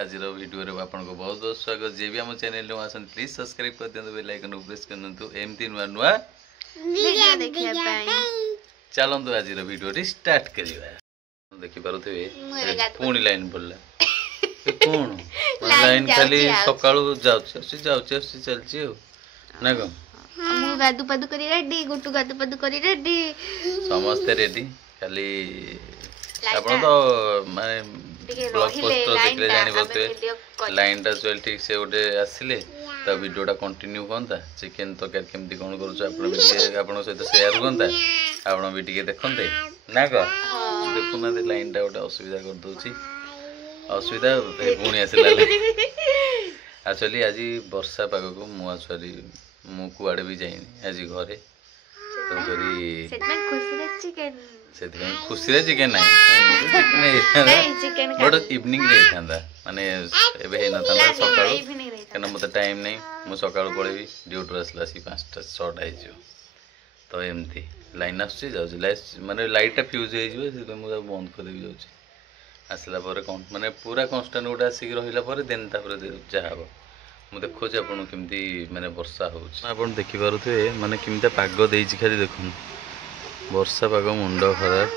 आज वीडियो रे आपको बहुत बहुत स्वागत। जे भी हम चैनल नु आसन प्लीज सब्सक्राइब कर दियंतु, बेल आइकन प्रेस कर दियंतु एमती नुआ नुआ वीडियो देखिया पाई। चलंतु आज वीडियो रे स्टार्ट करिवा। देखि पारुथबे पुणी लाइन बोलला कोन लाइन खाली सकाळू जाउछ चलची ना को मु गादु पदु करी रेडी, गुटू गादु पदु करी रेडी, समस्त रेडी। खाली आपण तो माने ब्लॉग पोस्ट देखले जानि बते लाइन टा चल ठीक से ओटे आसिले त वीडियोटा कंटिन्यू कोनता। चिकन तो केमती कोन करूछ आपण भी आपण सहित शेयर कोनता, आपण भी टिके देखंते ना को देखुना दे लाइन टा ओटा असुविधा कर दोची। असुविधा पुणी आसिला एक्चुअली आज वर्षा पाग को मु आसरी मु कुआडे भी जाइनी आज घरे तो करी सेतमें खुशी रे चिकन नहीं चिकन बट इवनिंग रे थांदा माने एबे हे न थांदा सकाळू कना मते टाइम नहीं मु सकाळू पळेबी ड्यूटी आसला सी 5टा 6टा आइजो तो एमती लाइन आसी जाउ माने लाइट टा फ्यूज हे जिवो से मु बंद कर देबी जाउची आसला पर माने पूरा कांस्टेंट उडा आसी रहिला पर देन तापर जा हबो। मु देखो जे आपन केमती माने वर्षा होउछ आपन देखि पारुथे माने केमता पाग देइछि खाली देखुन वर्षा पाग मुंड खराब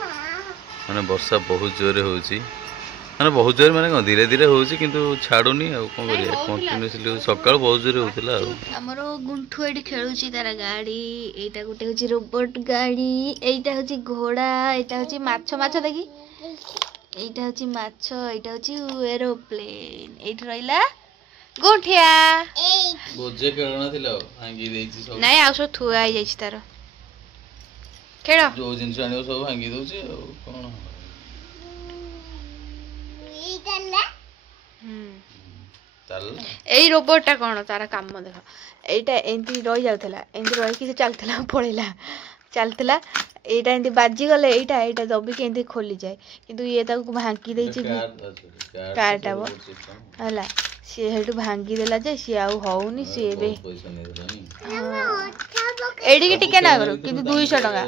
माने वर्षा बहुत जोरे होउछि माने बहुत जोरे माने धीरे धीरे होउछि किंतु छाडुनी आ कोन करिया कंटीन्यूअसली सकाळ बहुत जोरे होतला हमरो गुंठु एडी खेलुछि तारा गाड़ी एटा गुटे होछि रोबोट गाड़ी एटा होछि घोड़ा एटा होछि माछ माछ देखि एटा होछि माछ एटा होछि एरोप्लेन एठ रहिला गुंठिया बोझे खेलना थिला भांगी देछि सब नाही आ सब थुआ आइ जाइछि तारा खेल जो जिनस आनियो सब भांगी दोछि कोन चल एई रोबोटटा कोन तारा काम देख एटा एंती रहि जाउथला एंती रहि कि चलथला पळेला चलथला एटा एंती बाजी गले एटा एटा दबी के एंती खोली जाय किंतु ये ताको भांगी देछि कारटा बो हला से हेटु भांगी देला जे से आउ होउनी से बे एडी के टिके ना करो किंतु 200 टका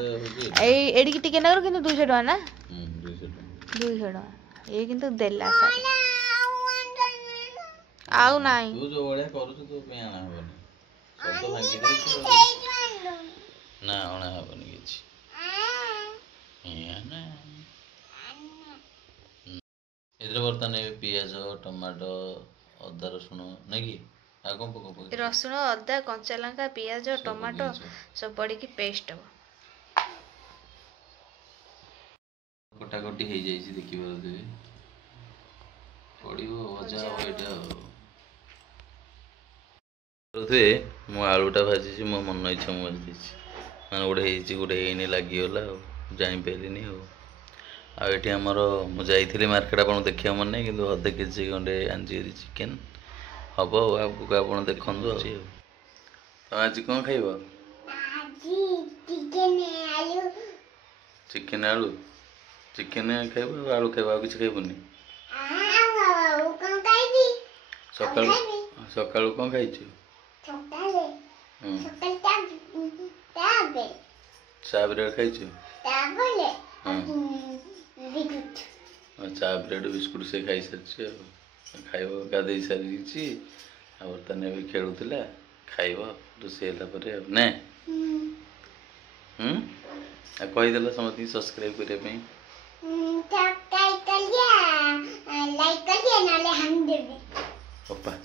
एडी के टिके ना करो किंतु 200 टका ना 200 टका ए किंतु देला सारी आउ नाही तू जो बढिया करू तो पे आना होबनी सब तो भांगी दे ना ओना होबनी किछि या ना इधर बर्तन पियाज टमाटो अदा रसुण नहीं आगो पको रसुण अदा कंचा लंका पियाज टमाटो सब पड़ी की पेस्ट हो कटा कटी हे जाई छी देखि बार देबे पड़िबो भजा एटा रे मो आलूटा भाजी छी मो मन इच्छा मो भाजी छी माने गोडे हे छी गोडे हेनी लागि होला जानि पेलिनी हो आ एठी हमर मु जाईथिली मार्केट आपण देखिया मन नै किंतु अधे केजी गंडे आंजी चिकन हबो आपण देखंदो तो आज कोन खाइबो चिकन आलू चिकन खाइबो आलू खाइबो किछ खाइबोनी सकाळ सकाळ कोन खाइछु चा ब्रेड खाइछु चा ब्रेड बिस्कुट से खाई सारी खाइब गाधे सारी बर्तमान भी खेलुला खाइब रोषे ना कहीदेल समस्त सब्सक्राइब करने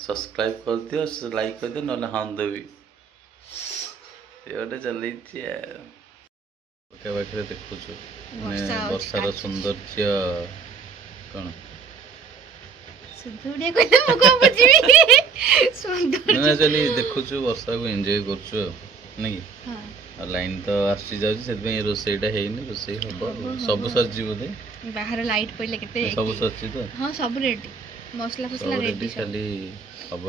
सब्सक्राइब कर दियो लाइक कर दियो ना हाँ देवी गोटे चल पाखे देखु वर्षार सौंदर्य कौन देखु वर्षा को एंजॉय कर लाइन तो आसी जाऊँ रोसईटा रोसई हम सब सरजी बोधे बाहर लाइट पड़े केते सब सरजी तो हां सब रेडी मसला फसला रेडी खाली अब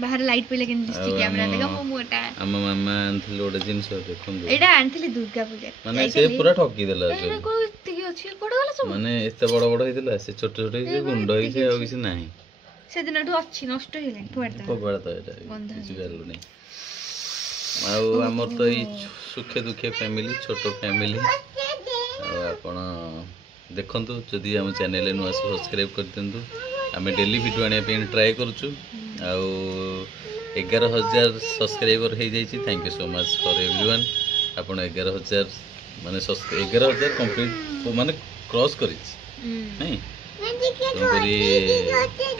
बाहर लाइट पड़े केन दिसती कैमरा देखा मो मोटा हम मामा आनथिले ओडे जिंस देखुन एटा आनथिले दुर्गा पूजा माने से पूरा ठकी देला ए को इतकी अछि कोड वाला सब माने एते बड़ बड़ हितला से छोट छोट जे गुंड होई से आ किछ नाही से दिन तो अछि नष्ट हेले फोड़ता तो एटा किछ वैल्यू नहीं आ हमर तो ई सुखे दुखे फैमिली छोटो फैमिली आपण देखंतु जदि हम चैनल नु सब्सक्राइब कर दिंतु आम डेली भिडियो आने ट्राए करुचु आउ 11,000 सब्सक्राइबर हो जाइए। Thank you so much for everyone. आपण 11,000 माने 11,000 कंप्लीट माने क्रॉस कर नहीं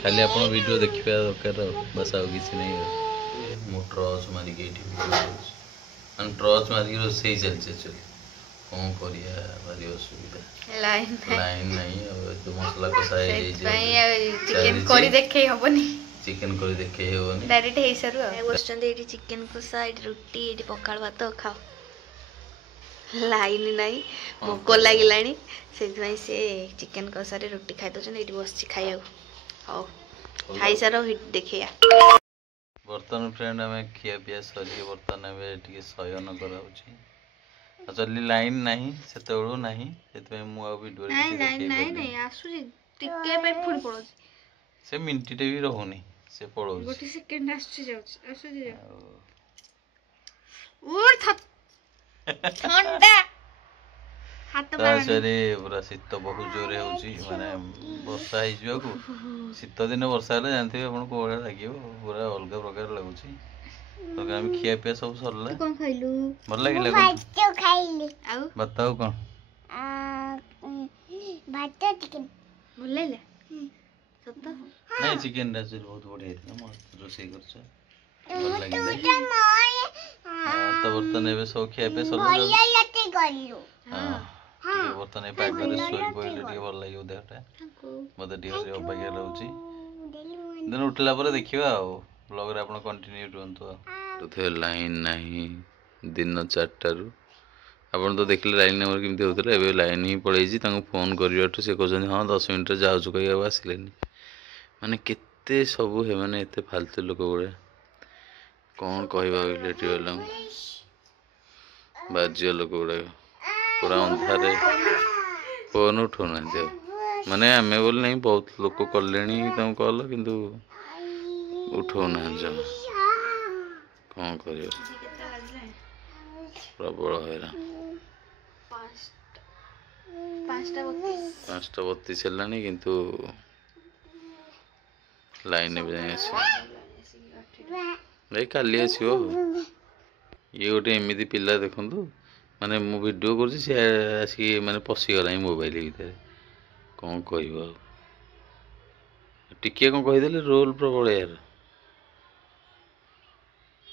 खाली आप वीडियो देखा दरकार बस आउ कि नहीं। मु ट्रच मारिक ट्रच मारिक रोसे चलती एक्चुअली कौन करिया भारी असुविधा लाइन नहीं तो मसला कषा चिकन करी देखे हबनी चिकन करी देखे हेबनी डायरेक्ट हे सरू बसचंदे एटी चिकन कषा एटी रोटी एटी पखाल भात खाओ लाइन नहीं भोक लगिलानी से से चिकन कषा रे रोटी खाई दउछन एटी बसछि खाइया हो खाई सारो हिट देखिया। बर्तन फ्रेंड आम खिया पिया सरी बर्तन एवं शयन कराऊँ एक्चुअली लाइन नहीं से नहीं से वीडियो नहीं आसुजी टिके पे फुल पड़ो से मिनटे भी रहूनी से पड़ो गोटे सेकंड आसुजी जाउछ आसुजी जा उर ठंडा हाथ तासरे पूरा शीत बहुत जोरे होची माने वर्षा ही जियो को शीत दिन वर्षा हेले जानथिबे आपन को बढिया लागियो पूरा अलग प्रकार लागुची। तो हम खिया पिया सब सरला कोन खाइलु भल लागिला भात खाइली आउ बताओ कोन भात चिकन भल लागला सत्त नहीं चिकन रा बहुत बढ़िया है मस्त रोसे करछ भल लागिला तो बर्तन एबे सब खिया पिया सरला भल लाते गलियो हां बर्तन ए पागरे सोई पइले टिके भल लागियो देहटा मते टिके अबागिया लाउची दिन उठला पर देखिबा आ ब्लॉग रे आपण कंटिन्यू रहंतो तो थे लाइन नहीं दिन 4 रु आपण तो देखले लाइन नंबर केमती होतले एबे लाइन ही पळेजी तांको फोन करियाठु से कहछन हां 10 मिनिट जाउछु कहि अब आसिलेनी माने केते सब हे माने एते फालतू लोक गुडे कौन कहबा रिलेटिव वाला बाजिया लोक गुडे पूरा अंधारे फोन उठौना दे माने आमे बोल नहीं बहुत लोक कलेनी तुम कहल किंतु उठौना जा कौन करियो प्रबल हैरान 5:32 हेलानी किंतु लाइन भी जाए भाई काली आसो ये गोटे एमती पिला देखु माने मु वीडियो कर आसिक माने पशिगला मोबाइल भितर कौन कह टिके कौन कहीदे रोल प्रबल यार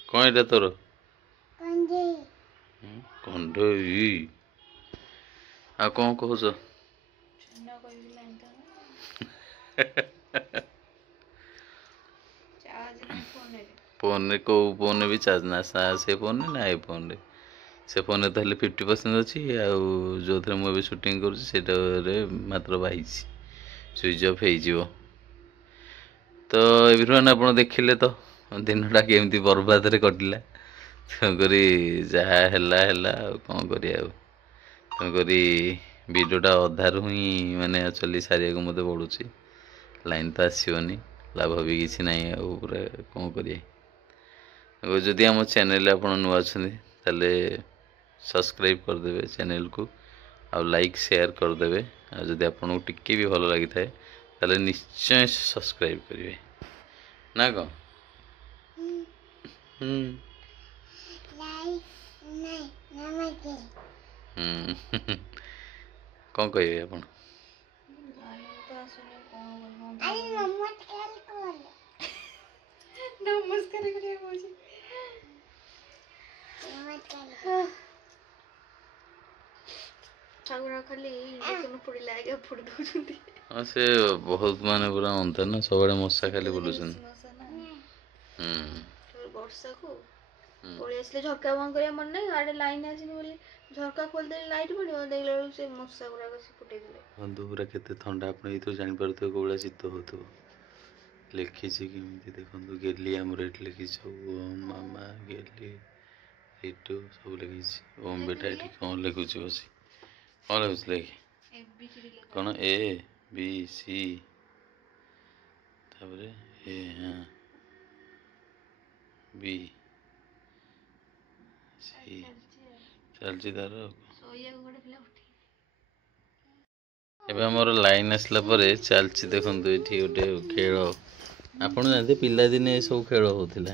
कौन एटा तोर कंढ आ कौन कहूच फोन रे को फोन भी चार्ज ना से फोन ना आई फोन रे से फोन रे तो 50% अच्छी जो थे मुझे शूटिंग कर मात्र 22 स्विच ऑफ हो तो एवरीवन आप देखिले तो दिनटा केमती बर्बाद रे कटिला तेणुकरी जहाँ है कौन कर तेणुकरी वीडियोटा अधारू ही माने एक्चुअली सारे को मत पड़ुची लाइन तो आसोनी लाभ भी किसी ना पूरा कौन करिए जदि आम चैनल आप नुआ ताले सब्सक्राइब करदे चैनल को आ लाइक शेयर करदे जदि आपको टिके भी भल लगी थाए ताले निश्चय सब्सक्राइब करेंगे ना कौन कौन कहे आप हाँ से बहुत माने पूरा अंतर ना सब मशा खाली बुलून वर्षा को पड़े आसले झरका बंद कर मन नहीं आड़े लाइन आसनी बोली झरका खोल दे लाइट पड़ो देखला से मशा गुड़ा फुटे बंधु पूरा केते ठंडा आप तो जान पारथो कोला शीत हो लिखी केमी देखो गेली आमर ये लिखी मामा गेली रिटू सब लिखी ओम बेटा ये कौन लिखुची बस कौन लिखुच लिखी कौन ए बी सी तापरे ए हाँ बी सी चलची तार ଏବେ ଆମର ଲାଇନ୍ ଆସିଲା ପରେ ଚାଲିଛି ଦେଖନ୍ତୁ ଏଠି ଗୋଟେ ଖେଳ। ଆପଣ ଜାଣିଥିବେ ପିଲାଦିନେ ଏସବୁ ଖେଳ ହଉଥିଲା,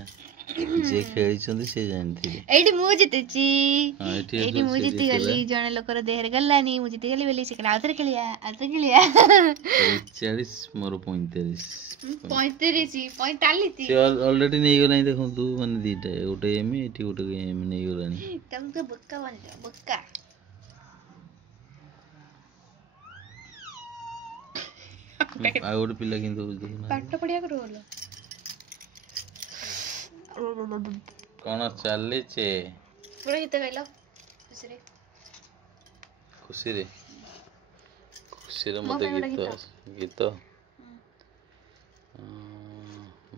ଯିଏ ଖେଳିଛନ୍ତି ସେ ଜାଣିଥିବେ। ଏଇଠି ମୁଁ ଜିତିଛି, ହଁ, ଏଇଠି ମୁଁ ଜିତିଗଲି, ଜଣେ ଲୋକର ଦେହରେ ଗଲାନି, ମୁଁ ଜିତିଗଲି ବୋଲି ସେ ଆଉଥରେ ଖେଳିବା 40 ମୋର 35। 45 ସେ ଅଲରେଡି ନେଇଗଲାଣି ଦେଖନ୍ତୁ, ମାନେ ଦିଟା, ଗୋଟେ ଏମ୍ ଏଠି ଗୋଟେ ଏମ୍ ନେଇଗଲାଣି। ତମକୁ ବୋକା ବନିଯାଅ, ବୋକା। ଆଉ ଗୋଟେ ପିଲା କିନ୍ତୁ ପାଠ ପଢିବାକୁ ରୋଲ କଣ ଚାଲିଛି? ଗୋଟେ ଗୀତ ଗାଇଲ ଖୁସିରେ। ଖୁସିରେ ମତେ ଗୀତ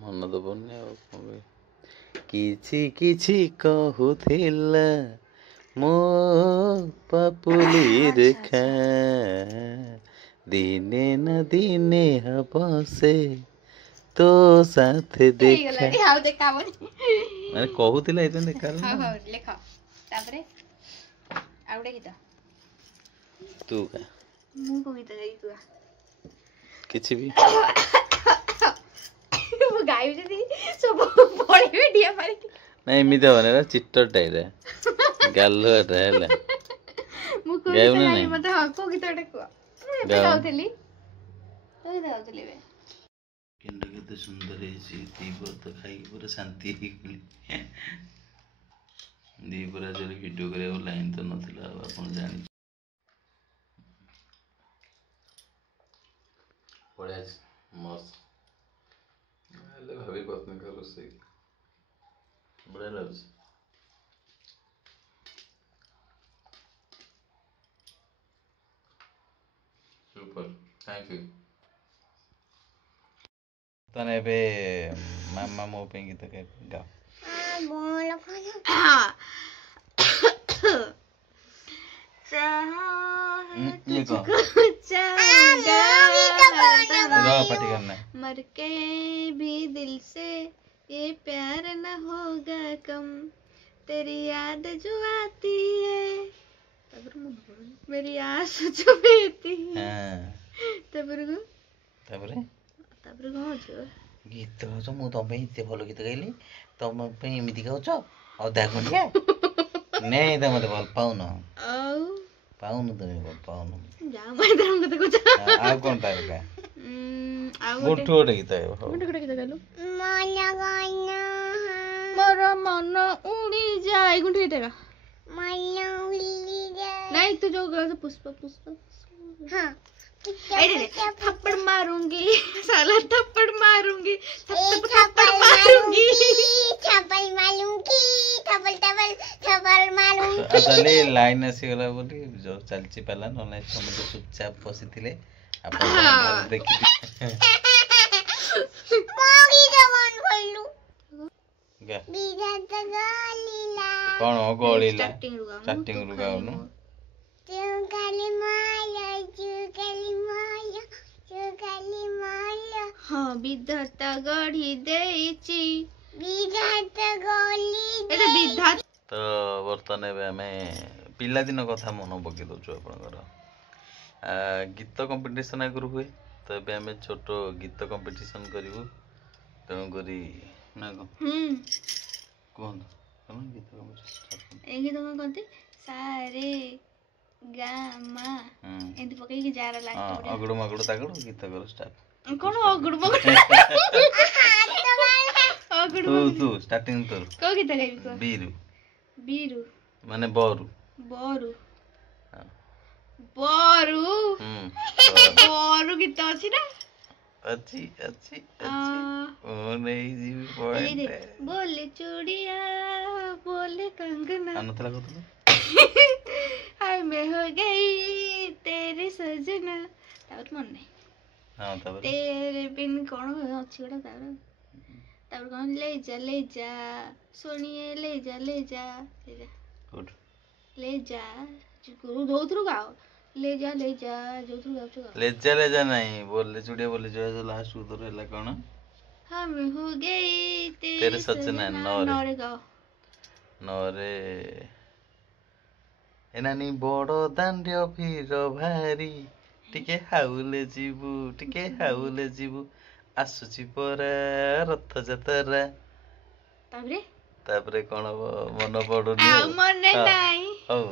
ମନ ତ ପଡୁନି ଆଉ କଣ କହିବି। କିଛି କିଛି କହୁଥିଲା ମୋ ପାପୁଲି ରେଖା, ଦିନେ ନା ଦିନେ ହବ ସେ ତୋ ସାଥେ ଦେଖା। ଆଉ ଦେଖାବନି ମାନେ କହୁଥିଲା ଏତେ ଦେଖା। ହଉ ଲେଖ ତାପରେ ଆଉ ଗୋଟେ ଗୀତ। ତୁ କା ମୁଁ କୋଉ ଗୀତ ଗାଇବି ତୁ କିଛି ବି ମୁଁ ଗାଇବି ଯଦି ସବୁ ପଳେଇବେ ଡିଆ ମାରିକି। ନାଇଁ ଏମିତି ହବନି, ଏଟା ଚିଟ୍ଟର ଟାଇପ୍ ଗାଲୁଆଟା ହେଲା। ମୁଁ କୋଉ ଗୀତ ଗାଇବି ମତେ? ହଁ କୋଉ ଗୀତ ଗୋଟେ କୁହ। ମୁଁ ଏବେ ଗାଉଥିଲି, କୋଉ ଗୀତ ଗାଉଥିଲି ଏବେ? କିନ୍ତୁ କେତେ ସୁନ୍ଦର ହେଇଛି, ଦିପହର ତ ଖାଇକି ପୁରା ଶାନ୍ତି ହେଇଗଲି। ଦିପହର ଆଜି ଭିଡ଼ିଓ କରିବାକୁ ଲାଇନ୍ ତ ନଥିଲା, ଆଉ ଆପଣ ଜାଣିଛନ୍ତି ବଢ଼ିଆ ଅଛି, ମସ୍ତ। ହେଲେ ଭାବି ପାରୁନି ରୋଷେଇ ବଢ଼ିଆ ଲାଗୁଛି। Super, thank you. ତାହେଲେ ଏବେ ମାମା ମୋ ପାଇଁ ଗୀତ ଗାଅ। मर के भी दिल से ये प्यार न होगा कम, तेरी याद जो आती है मेरी आस जो बेती है। ତାପରେ କଣ ଅଛି? ଗୀତ ଗାଉଛ, ମୁଁ ତମ ପାଇଁ ଏତେ ଭଲ ଗୀତ ଗାଇଲି, ତମ ପାଇଁ ଏମିତି ଗାଉଛ ଅଧା ଖଣ୍ଡିଆ? ନାଇଁ ତ ମତେ ଭଲ ପାଉନ, ପାଉନ ତମେ ଭଲ ପାଉନ। ଆଉ କଣ ତାର କା ଗୋଟେ ଗୀତ ଗାଇଲୁ। ମୋର ମନ ଉଡ଼ିଯାଏ ଗୁଣ୍ଡ ଗୀତ ଗା। ନାଇଁ ତୁ ଯୋଉ ଗାଉଛ ପୁଷ୍ପା थप्पड़ मारूंगी साला थप्पड़ मारूंगी थप्पड़ मारूंगी ତାହେଲେ ଲାଇନ୍ ଆସିଗଲା ବୋଲି ଯୋଉ ଚାଲିଛି ପାଲା, ନହେଲେ ସମସ୍ତେ ଚୁପଚାପ ବସିଥିଲେ ଆପଣ ଦେଖିବେ। କଣ ଗଳିଲା? ଷ୍ଟାର୍ଟିଂରୁ ଗାଉନୁ। ହଁ ବିଧାତା ଗଢି ଦେଇଛି। ତ ବର୍ତ୍ତମାନ ଏବେ ଆମେ ପିଲାଦିନ କଥା ମନେ ପକେଇ ଦଉଛୁ ଆପଣଙ୍କର। ଗୀତ କମ୍ପିଟିସନ୍ ଆଗରୁ ହୁଏ, ତ ଏବେ ଆମେ ଛୋଟ ଗୀତ କମ୍ପିଟିସନ୍ କରିବୁ, ତେଣୁକରି ନା କଣ କୁହନ୍ତୁ? ଗୀତ ଏଇ ଗୀତ କଣ କହନ୍ତି? ସାରେ ଗା ମା ଏମିତି ପକେଇକି ଯାର ଲାଷ୍ଟ ଅଗୁଡୁ ମଗୁଡୁ ତାଗୁଡୁ ଗୀତ କର ଷ୍ଟାର୍ଟ। କଣ ଅଗୁଡୁ ମଗୁଡୁ? ତୁ ଷ୍ଟାର୍ଟିଂ ତୋର। କୋଉ ଗୀତ ଗାଇବି କୁହ? ବିରୁ ମାନେ ବରୁ ଗୀତ ଅଛି ନା? ଅଛି बोले चूड़िया बोले कंगना ଆନଥିଲା କହୁଥିଲୁ। हाय मैं हो गई तेरी सजना। ତାପରେ ମନେ ନାହିଁ। तेरे बिन କଣ ଅଛି ଗୋଟେ ତାପରେ କଣ ले जा सोनिए ले जा ले जा ଯୋଉଥିରୁ ଗାଅ ଯୋଉଥିରୁ ଗାଉଛୁ ଗାଅ। ଲେଜା ନାହିଁ, ବୋଲେ ଚୁଡିଆ ଲାଷ୍ଟ ଉତ୍ତର ହେଲା କଣ? हम हो गई तेरे सजना नौरे गाओ। ନରେ ଏନାନି ବଡ଼ ଦାଣ୍ଡ ଭିର ଭାରି टिके हाउले जीवु आसुची परा रथ जतरा तापरे कौन मन पड़ुनी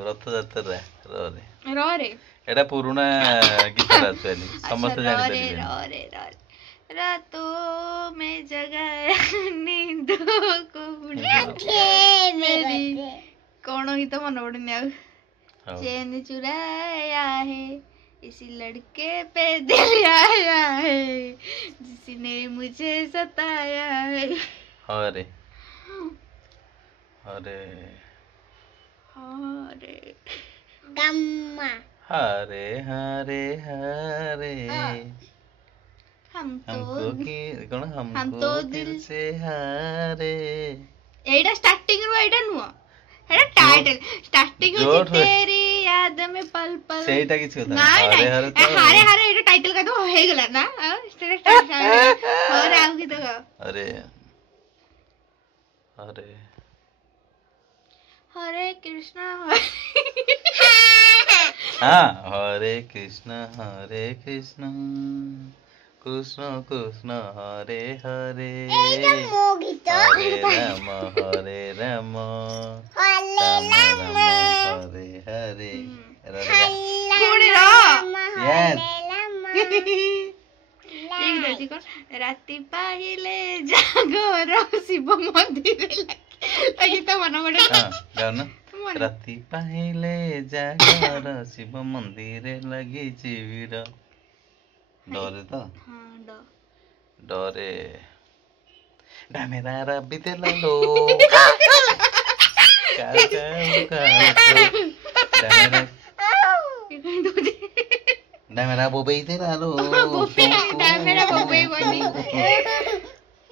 रथ जतरा रे एटा पुराना गीत एक्चुअली समस्त जानि परिबे रातों में जगाया नींदों को मेरी कौन ही तो मन पड़ुनी आ चैन चुराया है इसी लड़के पे दिल आया है जिसने मुझे सताया है अरे अरे अरे गम्मा हरे हरे हरे हमको दिल से हारे एटा स्टार्टिंग रो एटा नुआ एटा टाइटल स्टार्टिंग रो तेरी याद में पल पल सेटा किछ होता हरे हरे एटा टाइटल का तो हे गेला ना स्टार्ट और आउ की तो अरे अरे हरे कृष्ण हाँ हरे कृष्ण कृष्ण कृष्ण हरे हरे हरे राम हरे राम हरे हरे राति पाहिले जागर शिव मंदिर गीत मन पड़े गाउन राति पाहिले जागर शिव मंदिर लगी जीवीर डरे तो डरे डामेरा रबी देला लो डामेरा बोबई देला लो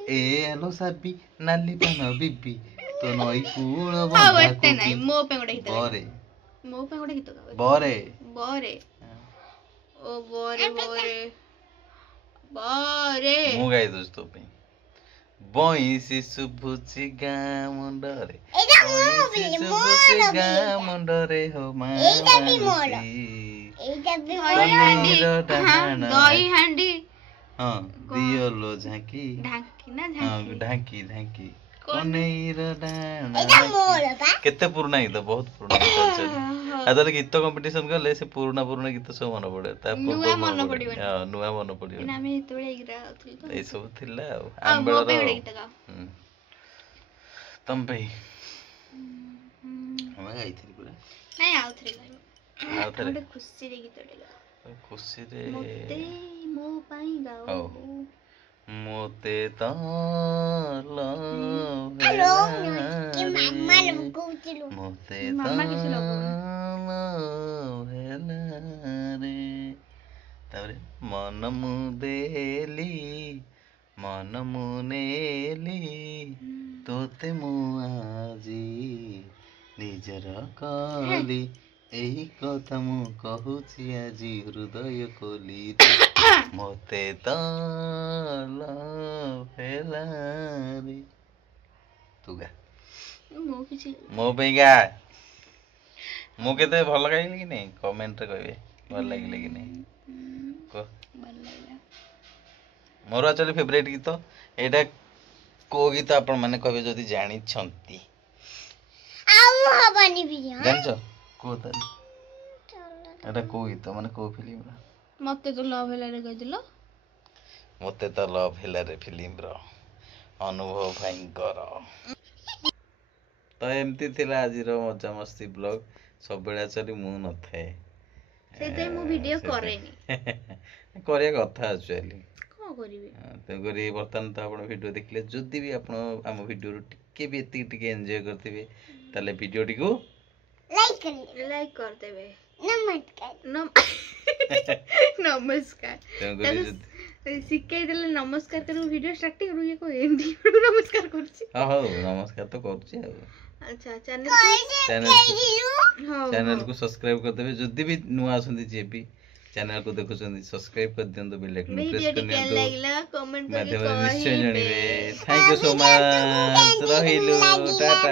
ए आलो साबी नाली पान बिबी तो नई कूल आवते नाही मो पे गोटे गीत बरे मो पे गोटे गीत बरे बरे ओ बरे बरे बरे मु गाई दोस तो पे बइसी सुभुची गा मुंडरे सुभुची गा मुंडरे हो मासी दही हांडी हां दियो लो झांकी ढांकी ना हां ढांकी ढांकी कनेर डाना केते पुराना गीत बहुत पुराना गीत अछि आदर गीत कंपटीशन गले से पुराना गीत सब मन पड़े ता नुआ मन पड़ियो हां नुआ मन पड़ियो ना में तोळे गिरा थी तो ए सब थिला आंबेल रो तम पे हम गाई थी पूरा नहीं आउ थी गाई खुशी रे गीत रे खुशी रे मोते मो पाई गाओ मोते ताला कि मम्मा लोगो चलो मोते मम्मा किस लोगो रे तारे मन मुदेली मन मुनेली तोते मु आजी निजर काली एही कथा मु कहूची आजी हृदय कोली मोते ताला फेलारी तू गा मो पे गा मु केते भल गाइली कि नहीं कमेंट रे कहबे भल लागिले कि नहीं को भल लागला मोर एक्चुअली फेवरेट गीत एटा को गीत आपण माने कहबे जदी जानि छंती आउ हबनी भी जानछो को तारी एटा को गीत माने को फिल्म मते तो लव हेला रे कह दिलो मते तो लव हेला रे फिल्म रो अनुभव भयंकर तो एमती थिला आज रो मजा मस्ती ब्लॉग सब बेला चली मु न थाए सेते मु वीडियो करेनी करिया कथा एक्चुअली को करिवे तो गरी बर्तन तो आपण वीडियो देखले जदी भी आपण हम वीडियो टिके भी एती टिके एन्जॉय करथिबे ताले वीडियो टिको लाइक कर देबे नमस्कार नमस्कार तो गरी सिक्के देले नमस्कार करू वीडियो स्टार्टिंग करू ये को एंडी नमस्कार करछि हां नमस्कार तो करछि अच्छा चैनल को सब्सक्राइब कर देबे जदी भी नुआ आसंदी जेबी चैनल को देखो सब्सक्राइब कर दियंतो बेल आइकन प्रेस कर दियंतो कमेंट करके निश्चय जणिबे थैंक यू सो मच रहिलु टाटा।